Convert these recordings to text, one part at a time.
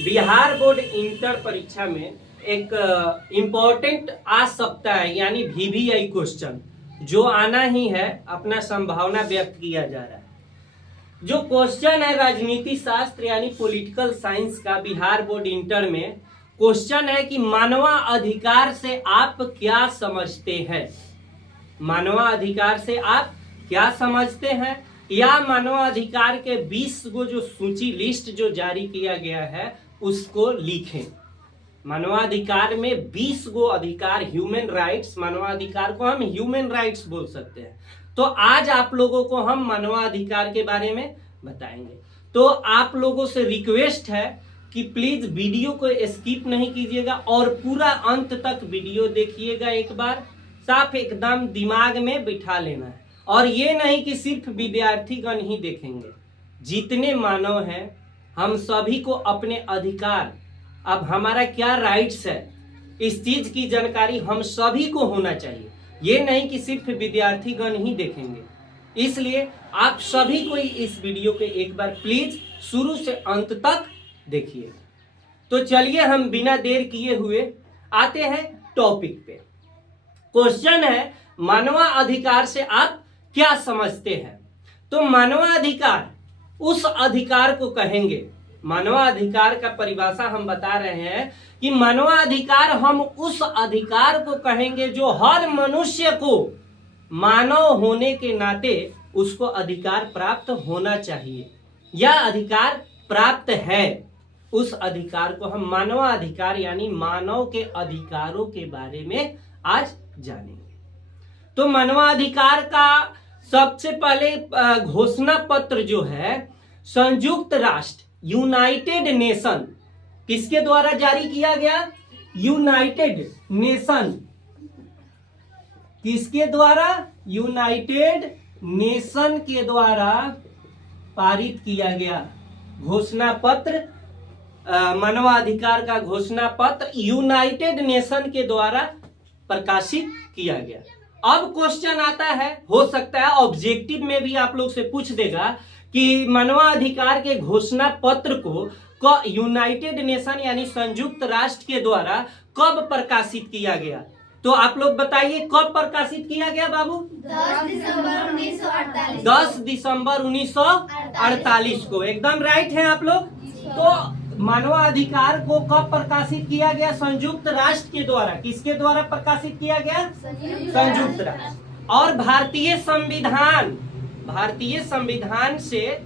Bihar board inter परीक्षा में एक इम्पोर्टेंट आ सकता है, यानी VVI क्वेश्चन जो आना ही है, अपना संभावना व्यक्त किया जा रहा है। जो क्वेश्चन है राजनीति शास्त्र यानी पॉलिटिकल साइंस का, बिहार बोर्ड इंटर में क्वेश्चन है कि मानवाधिकार से आप क्या समझते हैं। मानवाधिकार से आप क्या समझते हैं, या मानवाधिकार के 20 गो जो सूची लिस्ट जो जारी किया गया है उसको लिखें। मानवाधिकार में 20 गो अधिकार, ह्यूमन राइट्स, मानवाधिकार को हम ह्यूमन राइट्स बोल सकते हैं। तो आज आप लोगों को हम मानवाधिकार के बारे में बताएंगे। तो आप लोगों से रिक्वेस्ट है कि प्लीज वीडियो को स्किप नहीं कीजिएगा और पूरा अंत तक वीडियो देखिएगा। एक बार साफ एकदम दिमाग में बिठा लेना है। और ये नहीं कि सिर्फ विद्यार्थीगण ही देखेंगे, जितने मानव हैं हम सभी को अपने अधिकार, अब हमारा क्या राइट्स है, इस चीज की जानकारी हम सभी को होना चाहिए। ये नहीं कि सिर्फ विद्यार्थीगण ही देखेंगे। इसलिए आप सभी को इस वीडियो को एक बार प्लीज शुरू से अंत तक देखिए। तो चलिए हम बिना देर किए हुए आते हैं टॉपिक पे। क्वेश्चन है मानवाधिकार से आप क्या समझते हैं। तो मानवाधिकार उस अधिकार को कहेंगे, मानवाधिकार का परिभाषा हम बता रहे हैं कि मानवाधिकार हम उस अधिकार को कहेंगे जो हर मनुष्य को मानव होने के नाते उसको अधिकार प्राप्त होना चाहिए या अधिकार प्राप्त है। उस अधिकार को हम मानवाधिकार यानी मानव के अधिकारों के बारे में आज जानेंगे। तो मानवाधिकार का सबसे पहले घोषणा पत्र जो है संयुक्त राष्ट्र, यूनाइटेड नेशन, किसके द्वारा जारी किया गया? United nation. किसके द्वारा? यूनाइटेड नेशन के द्वारा पारित किया गया घोषणा पत्र। मानवाधिकार का घोषणा पत्र यूनाइटेड नेशन के द्वारा प्रकाशित किया गया। अब क्वेश्चन आता है, हो सकता है ऑब्जेक्टिव में भी आप लोग से पूछ देगा कि मानवाधिकार के घोषणा पत्र को यूनाइटेड नेशन यानी संयुक्त राष्ट्र के द्वारा कब प्रकाशित किया गया। तो आप लोग बताइए कब प्रकाशित किया गया बाबू? 10 दिसंबर 1948। 10 दिसंबर 1948 को। एकदम राइट है आप लोग। तो मानवाधिकार को कब प्रकाशित किया गया? संयुक्त राष्ट्र के द्वारा। किसके द्वारा प्रकाशित किया गया? संयुक्त राष्ट्र। और भारतीय संविधान से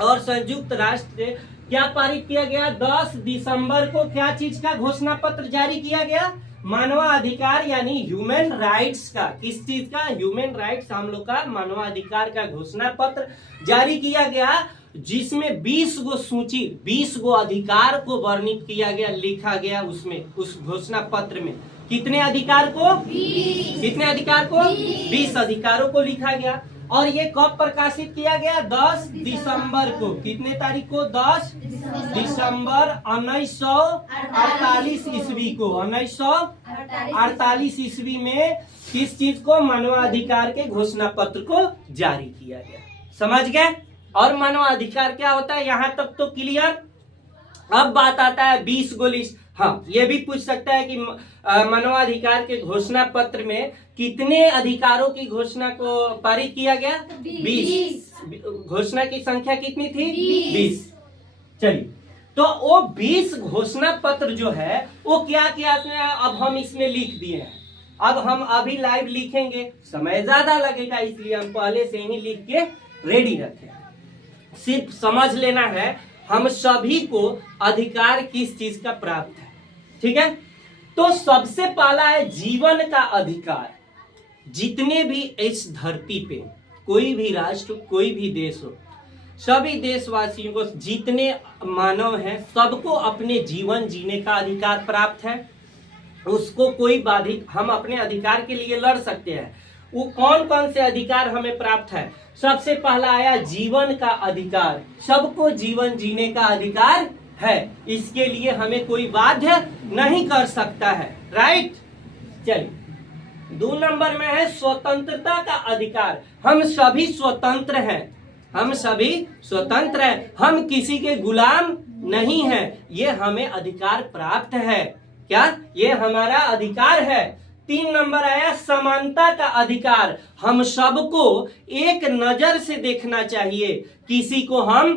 और संयुक्त राष्ट्र से क्या पारित किया गया? 10 दिसंबर को क्या चीज का घोषणा पत्र जारी किया गया? मानवाधिकार यानी ह्यूमन राइट्स का। किस चीज का? ह्यूमन राइट्स हम लोग का मानवाधिकार का घोषणा पत्र जारी किया गया, जिसमें 20 गो सूची, 20 गो अधिकार को वर्णित किया गया, लिखा गया उसमें, उस घोषणा पत्र में। कितने अधिकार को? 20। कितने अधिकार को? 20 अधिकारों को लिखा गया। और ये कब प्रकाशित किया गया? 10 दिसंबर को। कितने तारीख को? 10 दिसंबर 1948 ईस्वी को। 1948 ईस्वी में किस चीज को? मानवाधिकार के घोषणा पत्र को जारी किया गया। समझ गए? और मानवाधिकार क्या होता है यहाँ तक तो क्लियर। अब बात आता है 20 गो लिस्ट। हाँ, ये भी पूछ सकता है कि मानवाधिकार के घोषणा पत्र में कितने अधिकारों की घोषणा को पारित किया गया? 20। घोषणा की संख्या कितनी थी? 20। चलिए, तो वो 20 घोषणा पत्र जो है वो क्या क्या है, अब हम इसमें लिख दिए हैं। अब हम अभी लाइव लिखेंगे, समय ज्यादा लगेगा, इसलिए हम पहले से ही लिख के रेडी रखें। सिर्फ समझ लेना है हम सभी को अधिकार किस चीज का प्राप्त है। ठीक है, तो सबसे पहला है जीवन का अधिकार। जितने भी इस धरती पे कोई भी राष्ट्र, कोई भी देश हो, सभी देशवासियों को, जितने मानव हैं, सबको अपने जीवन जीने का अधिकार प्राप्त है। उसको कोई बाधित, हम अपने अधिकार के लिए लड़ सकते हैं। वो कौन कौन से अधिकार हमें प्राप्त है? सबसे पहला आया जीवन का अधिकार। सबको जीवन जीने का अधिकार है, इसके लिए हमें कोई बाध्य नहीं कर सकता है। राइट। चलिए, 2 नंबर में है स्वतंत्रता का अधिकार। हम सभी स्वतंत्र हैं, हम सभी स्वतंत्र हैं, हम किसी के गुलाम नहीं है, ये हमें अधिकार प्राप्त है। क्या? ये हमारा अधिकार है। 3 नंबर आया समानता का अधिकार। हम सबको एक नजर से देखना चाहिए, किसी को हम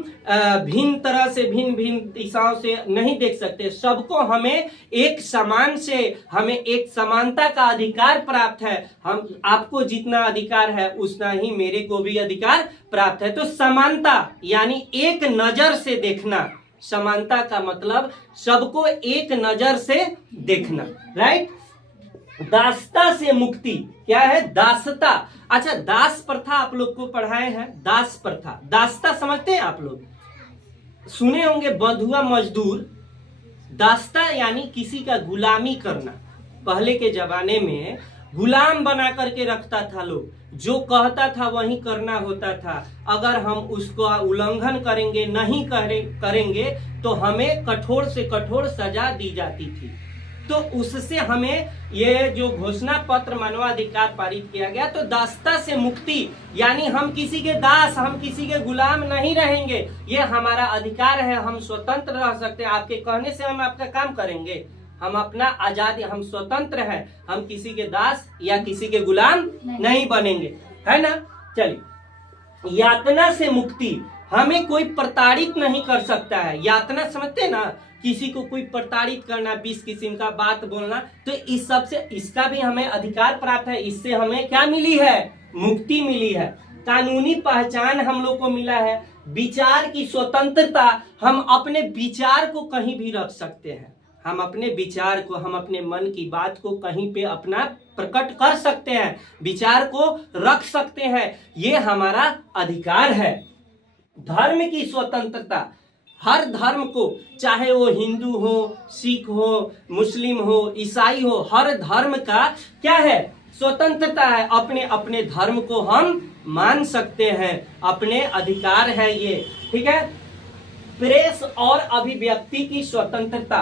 भिन्न तरह से भिन्न भिन्न दिशाओं से नहीं देख सकते। सबको हमें एक समान से, हमें एक समानता का अधिकार प्राप्त है। हम आपको जितना अधिकार है उतना ही मेरे को भी अधिकार प्राप्त है। तो समानता यानी एक नजर से देखना। समानता का मतलब सबको एक नजर से देखना, राइट। दासता से मुक्ति। क्या है? दासता। अच्छा, दास प्रथा आप लोग को पढ़ाए हैं। दास प्रथा, दासता समझते हैं आप लोग? सुने होंगे बंधुआ मजदूर। दासता यानी किसी का गुलामी करना। पहले के जमाने में गुलाम बना करके रखता था लोग, जो कहता था वही करना होता था। अगर हम उसको उल्लंघन करेंगे, नहीं करेंगे तो हमें कठोर से कठोर सजा दी जाती थी। तो उससे हमें ये जो घोषणा पत्र मानवाधिकार पारित किया गया, तो दासता से मुक्ति यानी हम किसी के दास, हम किसी के गुलाम नहीं रहेंगे। ये हमारा अधिकार है, हम स्वतंत्र रह सकते हैं। आपके कहने से हम आपका काम करेंगे, हम अपना आजादी, हम स्वतंत्र हैं, हम किसी के दास या किसी के गुलाम नहीं बनेंगे, है ना। चलिए, यातना से मुक्ति। हमें कोई प्रताड़ित नहीं कर सकता है। यातना समझते हैं ना, किसी को कोई प्रताड़ित करना, 20 किस्म का बात बोलना, तो इस सब से, इसका भी हमें अधिकार प्राप्त है। इससे हमें क्या मिली है? मुक्ति मिली है। कानूनी पहचान हम लोग को मिला है। विचार की स्वतंत्रता, हम अपने विचार को कहीं भी रख सकते हैं। हम अपने विचार को, हम अपने मन की बात को कहीं पे अपना प्रकट कर सकते हैं, विचार को रख सकते हैं। ये हमारा अधिकार है। धर्म की स्वतंत्रता, हर धर्म को, चाहे वो हिंदू हो, सिख हो, मुस्लिम हो, ईसाई हो, हर धर्म का क्या है? स्वतंत्रता है। अपने अपने धर्म को हम मान सकते हैं, अपने अधिकार है ये, ठीक है। प्रेस और अभिव्यक्ति की स्वतंत्रता।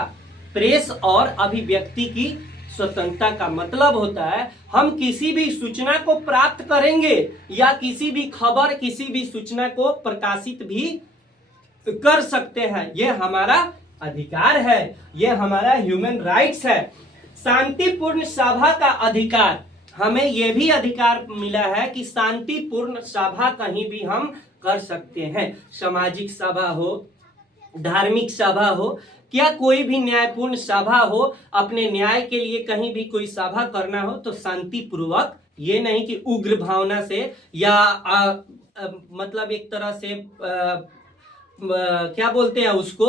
प्रेस और अभिव्यक्ति की स्वतंत्रता का मतलब होता है हम किसी भी सूचना को प्राप्त करेंगे या किसी भी खबर, किसी भी सूचना को प्रकाशित भी कर सकते हैं। ये हमारा अधिकार है, ये हमारा ह्यूमन राइट्स है। शांतिपूर्ण सभा का अधिकार, हमें यह भी अधिकार मिला है कि शांतिपूर्ण सभा कहीं भी हम कर सकते हैं। सामाजिक सभा हो, धार्मिक सभा हो, क्या कोई भी न्यायपूर्ण सभा हो, अपने न्याय के लिए कहीं भी कोई सभा करना हो तो शांति पूर्वक, ये नहीं कि उग्र भावना से या मतलब एक तरह से क्या बोलते हैं उसको,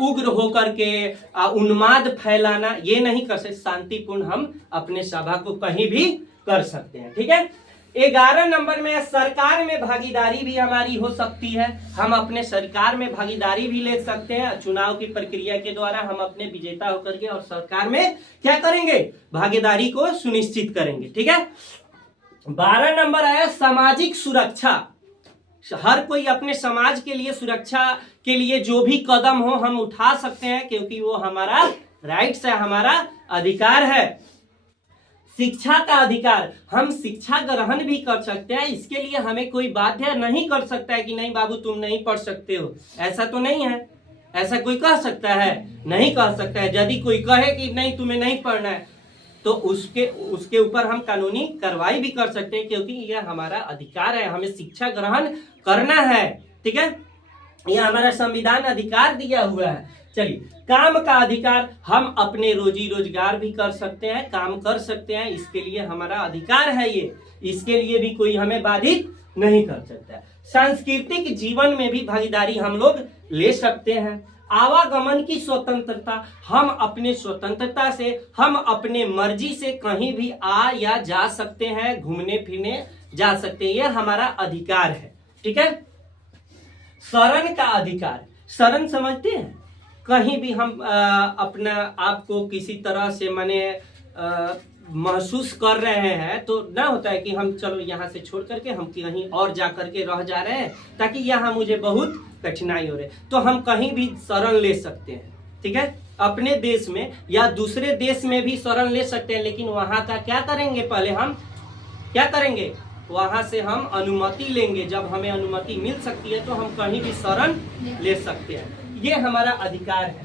उग्र होकर के उन्माद फैलाना, ये नहीं कर सकते। शांतिपूर्ण हम अपने सभा को कहीं भी कर सकते हैं, ठीक है। 11 नंबर में सरकार में भागीदारी भी हमारी हो सकती है। हम अपने सरकार में भागीदारी भी ले सकते हैं। चुनाव की प्रक्रिया के द्वारा हम अपने विजेता होकर के और सरकार में क्या करेंगे? भागीदारी को सुनिश्चित करेंगे, ठीक है। 12 नंबर आया सामाजिक सुरक्षा। हर कोई अपने समाज के लिए, सुरक्षा के लिए जो भी कदम हो हम उठा सकते हैं, क्योंकि वो हमारा राइट्स है, हमारा अधिकार है। शिक्षा का अधिकार, हम शिक्षा ग्रहण भी कर सकते हैं। इसके लिए हमें कोई बाध्य नहीं कर सकता है कि नहीं बाबू तुम नहीं पढ़ सकते हो, ऐसा तो नहीं है। ऐसा कोई कह सकता है? नहीं कह सकता है। यदि कोई कहे कि नहीं तुम्हें नहीं पढ़ना है तो उसके ऊपर हम कानूनी कार्रवाई भी कर सकते हैं, क्योंकि यह हमारा अधिकार है, हमें शिक्षा ग्रहण करना है, ठीक है। यह हमारा संविधान अधिकार दिया हुआ है। चलिए, काम का अधिकार, हम अपने रोजी रोजगार भी कर सकते हैं, काम कर सकते हैं, इसके लिए हमारा अधिकार है ये, इसके लिए भी कोई हमें बाधित नहीं कर सकता। सांस्कृतिक जीवन में भी भागीदारी हम लोग ले सकते हैं। आवागमन की स्वतंत्रता, हम अपने स्वतंत्रता से, हम अपने मर्जी से कहीं भी आ या जा सकते हैं, घूमने फिरने जा सकते हैं, यह हमारा अधिकार है, ठीक है। शरण का अधिकार, शरण समझते हैं? कहीं भी हम अपना आपको किसी तरह से माने महसूस कर रहे हैं तो ना होता है कि हम चलो यहाँ से छोड़ करके हम कहीं और जा करके रह जा रहे हैं ताकि यहाँ मुझे बहुत कठिनाई हो रही है, तो हम कहीं भी शरण ले सकते हैं, ठीक है। अपने देश में या दूसरे देश में भी शरण ले सकते हैं, लेकिन वहाँ का क्या करेंगे? पहले हम क्या करेंगे? वहां से हम अनुमति लेंगे। जब हमें अनुमति मिल सकती है तो हम कहीं भी शरण ले सकते हैं। ये हमारा अधिकार है।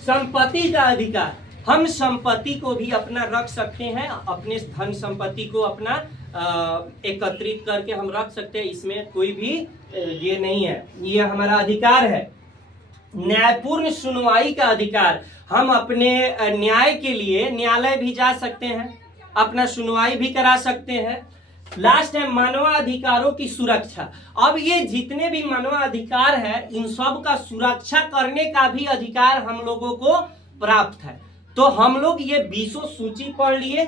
संपत्ति का अधिकार, हम संपत्ति को भी अपना रख सकते हैं, अपने धन संपत्ति को अपना एकत्रित करके हम रख सकते हैं, इसमें कोई भी ये नहीं है, ये हमारा अधिकार है। न्यायपूर्ण सुनवाई का अधिकार, हम अपने न्याय के लिए न्यायालय भी जा सकते हैं, अपना सुनवाई भी करा सकते हैं। लास्ट है मानवाधिकारों की सुरक्षा। अब ये जितने भी मानवाधिकार है, इन सब का सुरक्षा करने का भी अधिकार हम लोगों को प्राप्त है। तो हम लोग ये 20 सूची पढ़ लिए।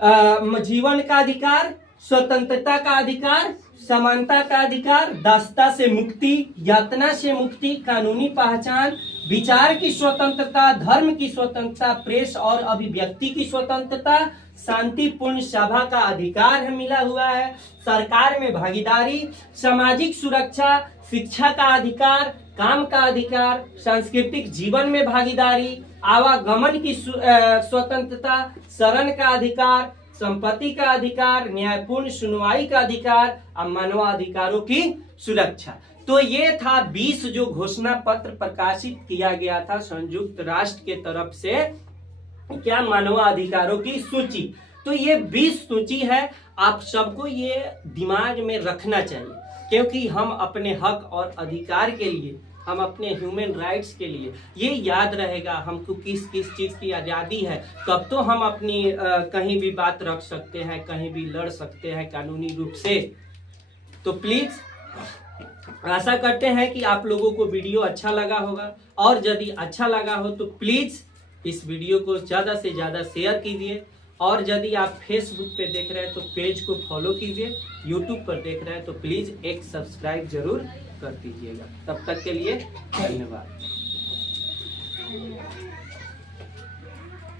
जीवन का अधिकार, स्वतंत्रता का अधिकार, समानता का अधिकार, दासता से मुक्ति, यातना से मुक्ति, कानूनी पहचान, विचार की स्वतंत्रता, धर्म की स्वतंत्रता, प्रेस और अभिव्यक्ति की स्वतंत्रता, शांतिपूर्ण सभा का अधिकार मिला हुआ है, सरकार में भागीदारी, सामाजिक सुरक्षा, शिक्षा का अधिकार, काम का अधिकार, सांस्कृतिक जीवन में भागीदारी, आवागमन की स्वतंत्रता, शरण का अधिकार, संपत्ति का अधिकार, न्यायपूर्ण सुनवाई का अधिकार और मानवाधिकारों की सुरक्षा। तो ये था 20 जो घोषणा पत्र प्रकाशित किया गया था संयुक्त राष्ट्र के तरफ से, क्या मानवाधिकारों की सूची। तो ये 20 सूची है, आप सबको ये दिमाग में रखना चाहिए, क्योंकि हम अपने हक और अधिकार के लिए, हम अपने ह्यूमन राइट्स के लिए, ये याद रहेगा हमको किस किस चीज की आज़ादी है, तब तो हम अपनी कहीं भी बात रख सकते हैं, कहीं भी लड़ सकते हैं कानूनी रूप से। तो प्लीज आशा करते हैं कि आप लोगों को वीडियो अच्छा लगा होगा, और यदि अच्छा लगा हो तो प्लीज इस वीडियो को ज़्यादा से ज़्यादा शेयर कीजिए, और यदि आप फेसबुक पे देख रहे हैं तो पेज को फॉलो कीजिए, यूट्यूब पर देख रहे हैं तो प्लीज एक सब्सक्राइब जरूर कर दीजिएगा। तब तक के लिए धन्यवाद।